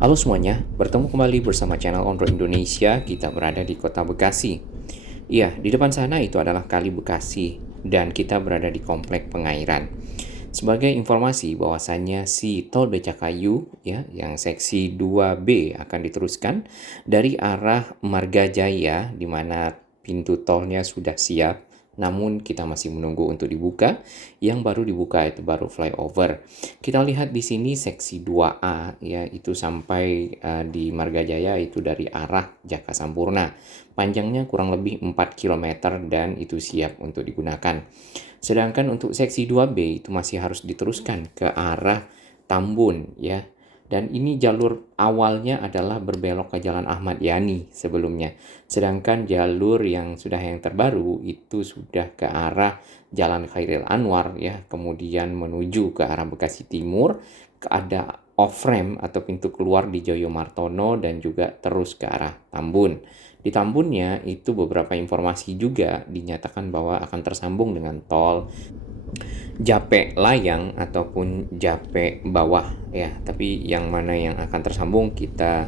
Halo semuanya, bertemu kembali bersama channel Onro Indonesia. Kita berada di kota Bekasi. Iya, di depan sana itu adalah Kali Bekasi dan kita berada di Komplek Pengairan. Sebagai informasi bahwasannya si tol Becakayu ya yang seksi 2B akan diteruskan dari arah Margajaya di mana pintu tolnya sudah siap, namun kita masih menunggu untuk dibuka. Yang baru dibuka itu baru flyover. Kita lihat di sini seksi 2A ya itu sampai di Margajaya itu dari arah Jaka Sampurna. Panjangnya kurang lebih 4 km dan itu siap untuk digunakan. Sedangkan untuk seksi 2B itu masih harus diteruskan ke arah Tambun ya. Dan ini jalur awalnya adalah berbelok ke Jalan Ahmad Yani sebelumnya. Sedangkan jalur yang terbaru itu sudah ke arah Jalan Khairil Anwar ya, kemudian menuju ke arah Bekasi Timur, ada off-ramp atau pintu keluar di Joyo Martono dan juga terus ke arah Tambun. Di Tambunnya itu beberapa informasi juga dinyatakan bahwa akan tersambung dengan tol Jape Layang ataupun Jape Bawah ya. Tapi yang mana yang akan tersambung kita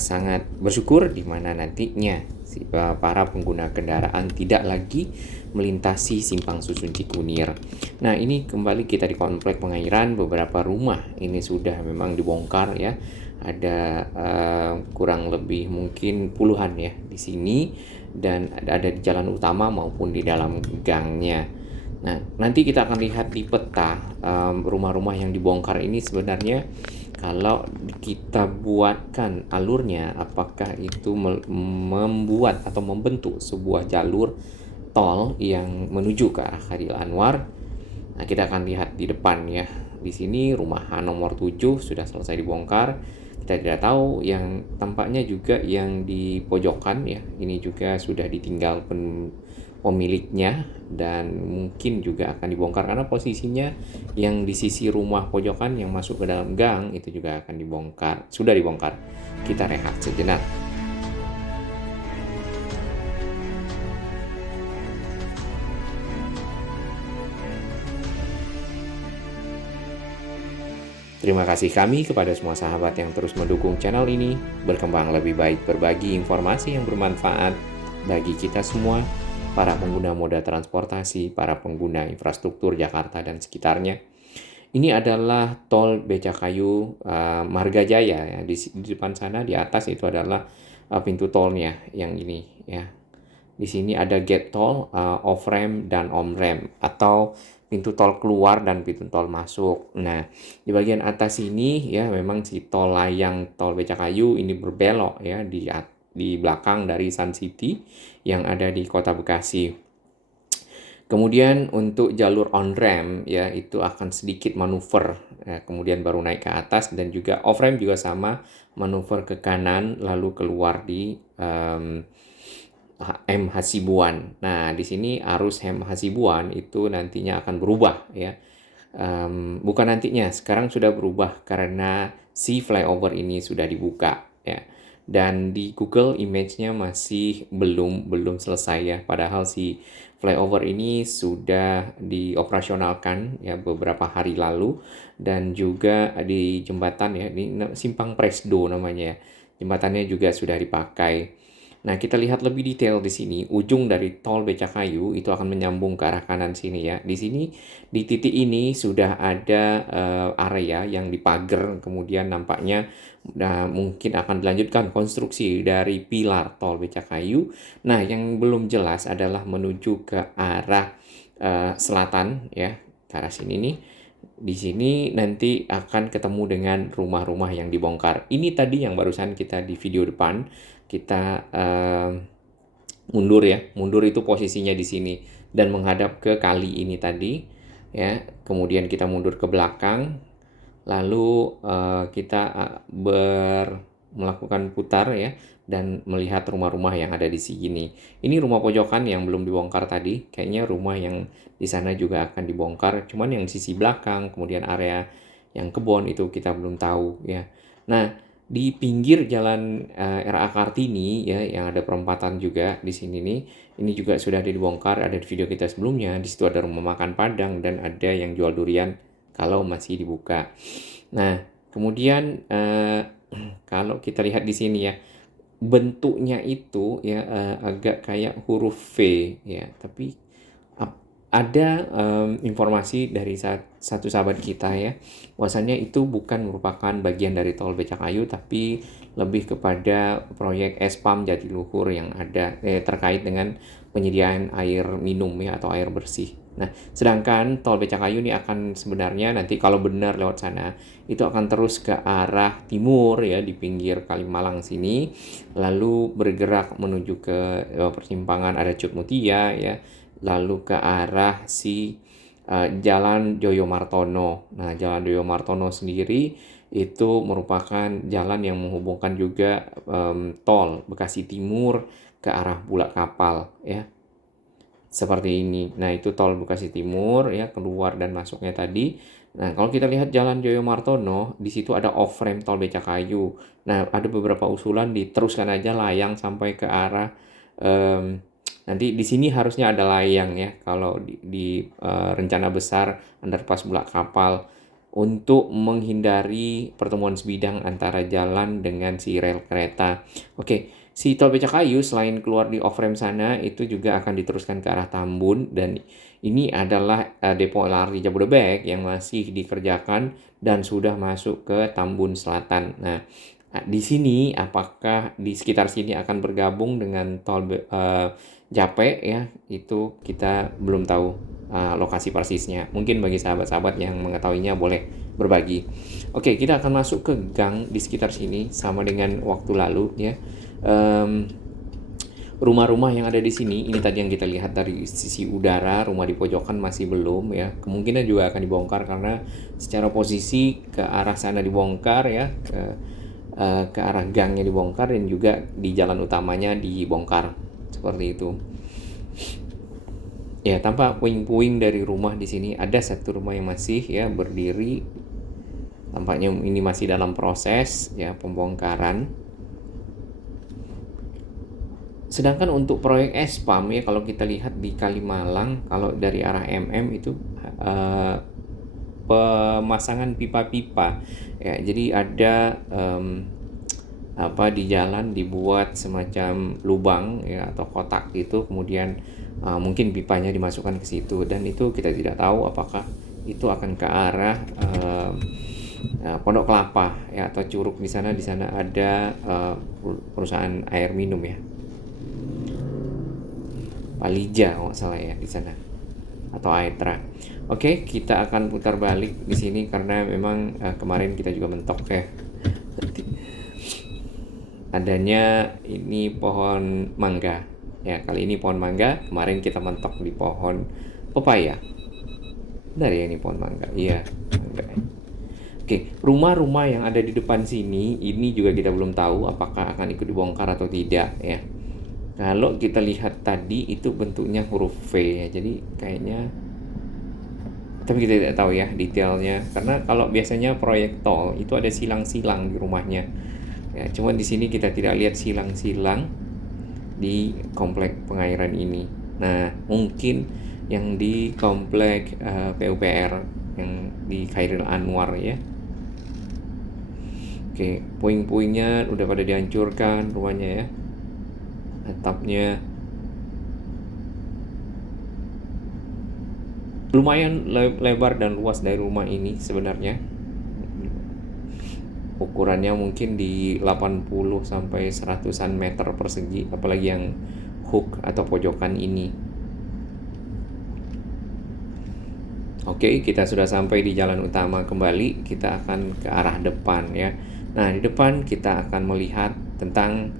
sangat bersyukur di mana nantinya para pengguna kendaraan tidak lagi melintasi Simpang Susun Cikunir. Nah, ini kembali kita di Komplek Pengairan, beberapa rumah ini sudah memang dibongkar ya. Ada kurang lebih mungkin puluhan ya di sini dan ada di jalan utama maupun di dalam gangnya. Nah, nanti kita akan lihat di peta rumah-rumah yang dibongkar ini sebenarnya kalau kita buatkan alurnya, apakah itu membuat atau membentuk sebuah jalur tol yang menuju ke arah Khairil Anwar. Nah, kita akan lihat di depan ya. Di sini rumah H nomor 7 sudah selesai dibongkar. Kita tidak tahu yang tampaknya juga yang di pojokan ya. Ini juga sudah ditinggal pemiliknya dan mungkin juga akan dibongkar karena posisinya yang di sisi rumah pojokan yang masuk ke dalam gang itu juga akan dibongkar. Sudah dibongkar. Kita rehat sejenak. Terima kasih kami kepada semua sahabat yang terus mendukung channel ini berkembang lebih baik, berbagi informasi yang bermanfaat bagi kita semua, para pengguna moda transportasi, para pengguna infrastruktur Jakarta dan sekitarnya. Ini adalah tol Becakayu Margajaya ya. Di depan sana di atas itu adalah pintu tolnya yang ini ya. Di sini ada gate tol, off-ramp dan on-ramp atau pintu tol keluar dan pintu tol masuk. Nah, di bagian atas ini ya memang si tol layang tol Becakayu ini berbelok ya di belakang dari Sun City yang ada di Kota Bekasi. Kemudian untuk jalur on-ramp ya itu akan sedikit manuver ya, kemudian baru naik ke atas dan juga off-ramp juga sama manuver ke kanan lalu keluar di M Hasibuan. Nah, di sini arus M Hasibuan itu nantinya akan berubah ya. Bukan nantinya, sekarang sudah berubah karena si flyover ini sudah dibuka ya. Dan di Google image-nya masih belum selesai ya. Padahal si flyover ini sudah dioperasionalkan ya beberapa hari lalu dan juga di jembatan ya, di Simpang Presdo namanya ya. Jembatannya juga sudah dipakai. Nah, kita lihat lebih detail di sini. Ujung dari tol Becakayu itu akan menyambung ke arah kanan sini ya. Di sini, di titik ini sudah ada area yang dipagar. Kemudian nampaknya mungkin akan dilanjutkan konstruksi dari pilar tol Becakayu. Nah, yang belum jelas adalah menuju ke arah selatan ya. Ke arah sini nih. Di sini nanti akan ketemu dengan rumah-rumah yang dibongkar. Ini tadi yang barusan kita di video depan kita mundur ya, mundur itu posisinya di sini dan menghadap ke kali ini tadi ya. Kemudian kita mundur ke belakang, lalu kita melakukan putar ya dan melihat rumah-rumah yang ada di sini. Ini rumah pojokan yang belum dibongkar tadi, kayaknya rumah yang di sana juga akan dibongkar. Cuman yang sisi belakang, kemudian area yang kebon itu kita belum tahu ya. Nah, di pinggir jalan RA Kartini ya yang ada perempatan juga di sini nih. Ini juga sudah dibongkar, ada di video kita sebelumnya. Di situ ada rumah makan Padang dan ada yang jual durian kalau masih dibuka. Nah, kemudian kalau kita lihat di sini ya, bentuknya itu ya agak kayak huruf V ya, tapi ada informasi dari satu sahabat kita ya, bahwasannya itu bukan merupakan bagian dari tol Becakayu, tapi lebih kepada proyek Espam Jatiluhur yang ada terkait dengan penyediaan air minum ya, atau air bersih. Nah, sedangkan tol Becakayu ini akan sebenarnya nanti kalau benar lewat sana, itu akan terus ke arah timur ya, di pinggir Kalimalang sini, lalu bergerak menuju ke persimpangan ada Cut Mutia ya, lalu ke arah Jalan Joyo Martono. Nah, Jalan Joyo Martono sendiri itu merupakan jalan yang menghubungkan juga tol Bekasi Timur ke arah Bulak Kapal ya. Seperti ini. Nah, itu tol Bekasi Timur ya, keluar dan masuknya tadi. Nah, kalau kita lihat Jalan Joyo Martono, di situ ada off-ramp tol Becakayu. Nah, ada beberapa usulan diteruskan aja layang sampai ke arah nanti di sini harusnya ada layang ya, kalau di rencana besar underpass Bulak Kapal, untuk menghindari pertemuan sebidang antara jalan dengan si rel kereta. Oke, si tol Becakayu selain keluar di off-ramp sana, itu juga akan diteruskan ke arah Tambun, dan ini adalah depo LRT Jabodebek yang masih dikerjakan dan sudah masuk ke Tambun Selatan. Nah, di sini apakah di sekitar sini akan bergabung dengan tol Jape ya, itu kita belum tahu lokasi persisnya. Mungkin bagi sahabat-sahabat yang mengetahuinya boleh berbagi. Oke, kita akan masuk ke gang di sekitar sini sama dengan waktu lalu ya. Rumah-rumah yang ada di sini, ini tadi yang kita lihat dari sisi udara, rumah di pojokan masih belum ya. Kemungkinan juga akan dibongkar karena secara posisi ke arah sana dibongkar ya, ke arah gangnya dibongkar, dan juga di jalan utamanya dibongkar. Seperti itu. Ya, tampak puing-puing dari rumah di sini. Ada satu rumah yang masih ya berdiri. Tampaknya ini masih dalam proses ya pembongkaran. Sedangkan untuk proyek Espam ya, kalau kita lihat di Kalimalang, kalau dari arah MM itu pemasangan pipa-pipa ya. Jadi ada di jalan dibuat semacam lubang ya, atau kotak gitu, kemudian mungkin pipanya dimasukkan ke situ, dan itu kita tidak tahu apakah itu akan ke arah Pondok Kelapa ya, atau Curug. Di sana ada perusahaan air minum ya, Palija kalau salah ya di sana, atau Aetra. Oke, kita akan putar balik di sini karena memang kemarin kita juga mentok ya. Adanya ini pohon mangga ya, kali ini pohon mangga. Kemarin kita mentok di pohon pepaya. Benar ya, ini pohon mangga. Iya, mangga. Oke, rumah-rumah yang ada di depan sini ini juga kita belum tahu apakah akan ikut dibongkar atau tidak ya. Kalau kita lihat tadi itu bentuknya huruf V ya, jadi kayaknya, tapi kita tidak tahu ya detailnya, karena kalau biasanya proyek tol itu ada silang-silang di rumahnya. Ya, cuman di sini kita tidak lihat silang-silang di komplek pengairan ini. Nah, mungkin yang di komplek PUPR yang di Khairil Anwar ya. Oke, puing-puingnya udah pada dihancurkan rumahnya ya. Atapnya lumayan lebar dan luas dari rumah ini sebenarnya. Ukurannya mungkin di 80 sampai 100-an meter persegi, apalagi yang hook atau pojokan ini. Oke, kita sudah sampai di jalan utama kembali. Kita akan ke arah depan ya. Nah, di depan kita akan melihat tentang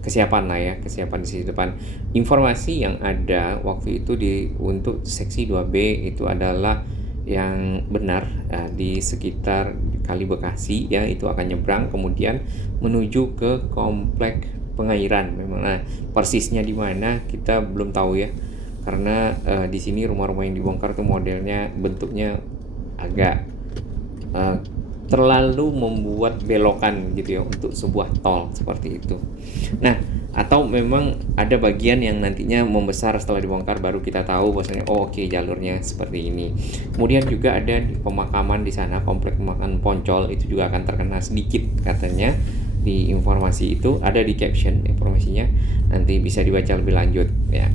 kesiapan lah ya, kesiapan di sisi depan. Informasi yang ada waktu itu untuk seksi 2B itu adalah yang benar di sekitar Kali Bekasi ya, itu akan nyebrang kemudian menuju ke komplek pengairan. Memang persisnya di mana kita belum tahu ya, karena di sini rumah-rumah yang dibongkar tuh modelnya, bentuknya agak terlalu membuat belokan gitu ya untuk sebuah tol seperti itu. Nah, Atau memang ada bagian yang nantinya membesar setelah dibongkar baru kita tahu bahwasanya oke, jalurnya seperti ini. Kemudian juga ada di pemakaman di sana, komplek pemakaman Poncol itu juga akan terkena sedikit katanya. Di informasi itu ada di caption informasinya, nanti bisa dibaca lebih lanjut ya.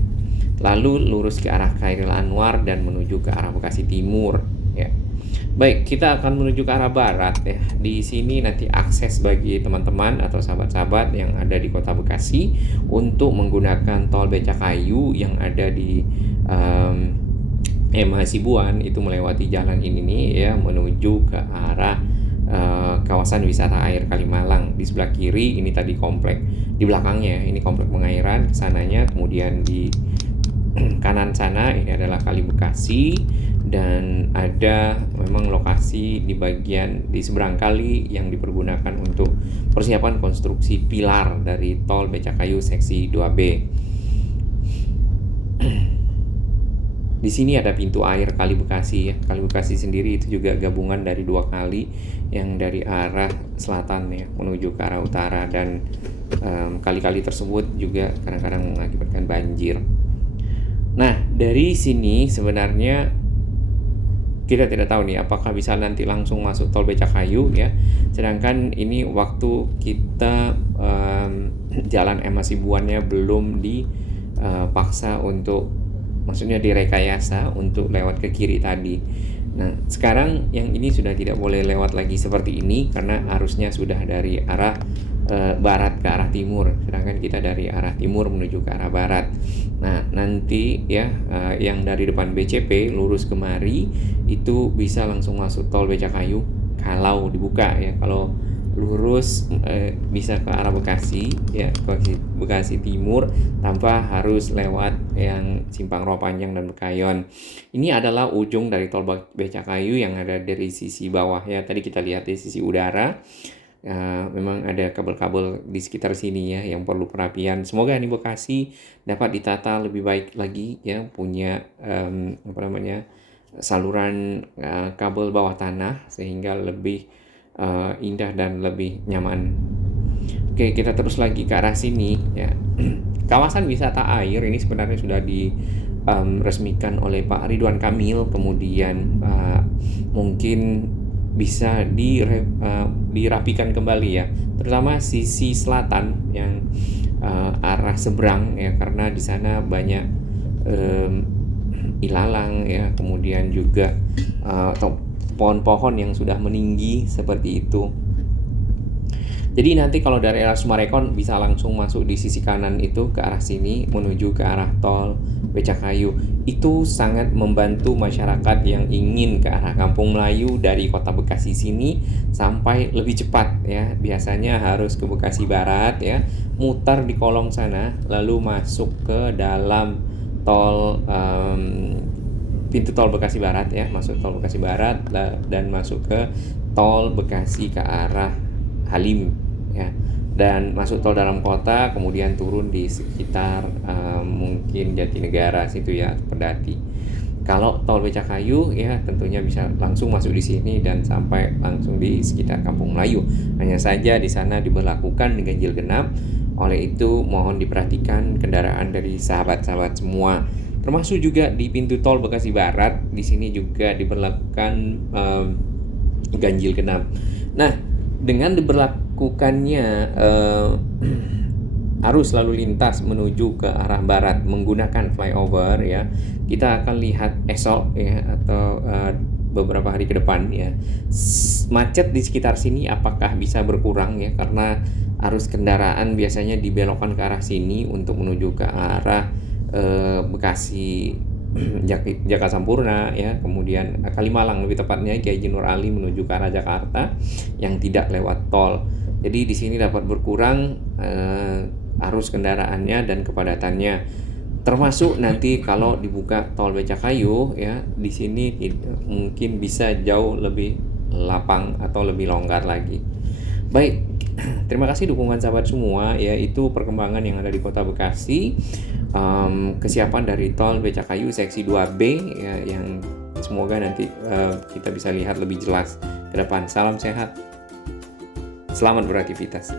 Lalu lurus ke arah Khairil Anwar dan menuju ke arah Bekasi Timur ya. Baik, kita akan menuju ke arah barat ya. Di sini nanti akses bagi teman-teman atau sahabat-sahabat yang ada di Kota Bekasi untuk menggunakan tol Becakayu yang ada di MH Sibuan itu melewati jalan ini nih ya, menuju ke arah kawasan wisata air Kalimalang. Di sebelah kiri ini tadi komplek, di belakangnya ini komplek pengairan, kesananya kemudian di kanan sana ini adalah Kali Bekasi, dan ada memang lokasi di bagian di seberang kali yang dipergunakan untuk persiapan konstruksi pilar dari tol Becakayu seksi 2B. Di sini ada pintu air Kali Bekasi ya. Kali Bekasi sendiri itu juga gabungan dari dua kali yang dari arah selatan ya menuju ke arah utara, dan kali-kali tersebut juga kadang-kadang mengakibatkan banjir. Nah, dari sini sebenarnya kita tidak tahu nih apakah bisa nanti langsung masuk tol Becakayu ya. Sedangkan ini waktu kita jalan MH Sibuannya belum dipaksa untuk, maksudnya direkayasa untuk lewat ke kiri tadi. Nah, sekarang yang ini sudah tidak boleh lewat lagi seperti ini karena arusnya sudah dari arah barat ke arah timur, sedangkan kita dari arah timur menuju ke arah barat. Nah, nanti ya yang dari depan BCP lurus kemari itu bisa langsung masuk tol Becakayu kalau dibuka ya. Kalau lurus bisa ke arah Bekasi ya, Bekasi Timur tanpa harus lewat yang Simpang Rawa Panjang dan Bekayon. Ini adalah ujung dari tol Becakayu yang ada dari sisi bawah ya. Tadi kita lihat di sisi udara. Memang ada kabel-kabel di sekitar sini ya yang perlu perhatian. Semoga ini Bekasi dapat ditata lebih baik lagi ya, punya saluran kabel bawah tanah sehingga lebih indah dan lebih nyaman. Oke, kita terus lagi ke arah sini ya. Kawasan wisata air ini sebenarnya sudah diresmikan oleh Pak Ridwan Kamil, kemudian mungkin bisa dirapikan kembali ya, terutama sisi selatan yang arah seberang ya, karena di sana banyak ilalang ya, kemudian juga pohon-pohon yang sudah meninggi seperti itu. Jadi nanti kalau dari arah Sumarekon bisa langsung masuk di sisi kanan itu ke arah sini menuju ke arah tol Becakayu. Itu sangat membantu masyarakat yang ingin ke arah Kampung Melayu dari Kota Bekasi sini sampai lebih cepat ya. Biasanya harus ke Bekasi Barat ya, mutar di kolong sana lalu masuk ke dalam tol pintu tol Bekasi Barat ya, masuk tol Bekasi Barat dan masuk ke tol Bekasi ke arah Halim ya, dan masuk tol dalam kota, kemudian turun di sekitar mungkin Jatinegara situ ya, Pedati. Kalau tol Becakayu ya tentunya bisa langsung masuk di sini dan sampai langsung di sekitar Kampung Melayu. Hanya saja di sana diberlakukan ganjil genap. Oleh itu mohon diperhatikan kendaraan dari sahabat-sahabat semua. Termasuk juga di pintu tol Bekasi Barat, di sini juga diberlakukan ganjil genap. Nah, dengan diberlakukannya arus lalu lintas menuju ke arah barat menggunakan flyover ya, kita akan lihat esok ya atau beberapa hari ke depan ya, macet di sekitar sini apakah bisa berkurang ya, karena arus kendaraan biasanya dibelokkan ke arah sini untuk menuju ke arah Bekasi Jaka Sampurna ya, kemudian Kalimalang lebih tepatnya Kiai Haji Nur Ali menuju ke arah Jakarta yang tidak lewat tol. Jadi di sini dapat berkurang arus kendaraannya dan kepadatannya. Termasuk nanti kalau dibuka tol Becakayu ya, di sini mungkin bisa jauh lebih lapang atau lebih longgar lagi. Baik, terima kasih dukungan sahabat semua ya, itu perkembangan yang ada di Kota Bekasi, kesiapan dari tol Becakayu seksi 2B ya, yang semoga nanti kita bisa lihat lebih jelas ke depan. Salam sehat, selamat beraktivitas.